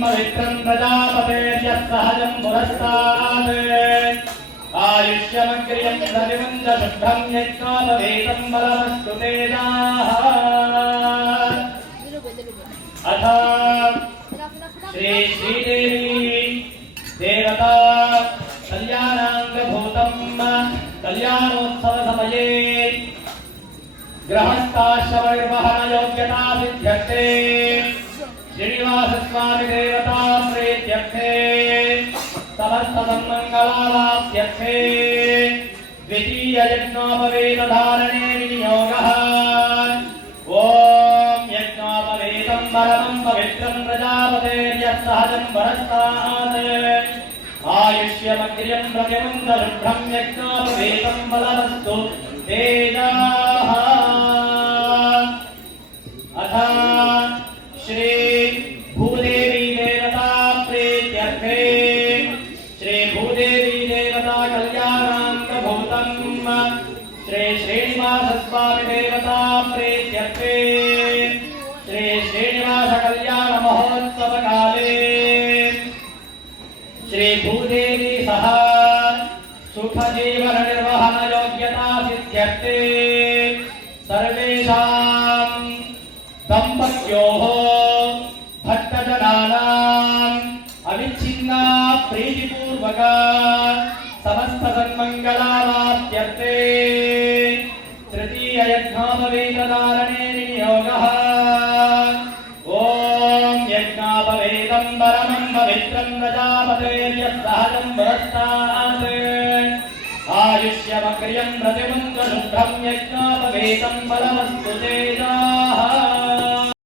पवित्रं प्रजापतेर्यः सहजं पुरस्तात् आयुष्यमग्र्यं प्रतिमञ्च शुद्धं यज्ञोपवीतं बलमस्तु तेजाः अथ श्री श्रीदेवी देवता कल्याणाङ्गभूतं कल्याणोत्सव समये गृहस्थाश्रमनिर्वहणयोग्यता सिद्ध्यर्थे श्रीनिवासस्वामी देवता प्रीत्यर्थे समस्त सन्मङ्गलाप्त्यर्थे द्वितीय यज्ञोपवीतधारणे विनियोगः ॐ यज्ञोपवीतं परमं पवित्रं प्रजापतेर्यः सहजं वरस्तात् आयुष्यमग्र्यं प्रतिमन्दरुभ्रं यज्ञोपवीतं बलमस्तु तेजाः अथ श्री भूदेवी देवता प्रीत्यर्थे श्री भूदेवी देवता कल्याणाङ्गभूतं श्री श्रीनिवासस्वामी देवता प्रीत्यर्थे श्री श्रीनिवास कल्याण महोत्सव काले श्री भूदेवी सह सुख जीवन निर्वहन योग्यता सिद्ध्यर्थे सर्वेषां दंपत्योः भक्तजनानां अविच्छिन्ना प्रीतिपूर्वक समस्त सन्मङ्गलाप्त्यर्थे तृतीय यज्ञोपवीतधारणे विनियोगः ॐ यज्ञोपवीतं परमं पवित्रं प्रजापतेर्यः सहजं पुरस्तात् आयुष्यमग्र्यं प्रतिमन्दशुद्धं यज्ञोपवीतं बलमस्तु तेजाः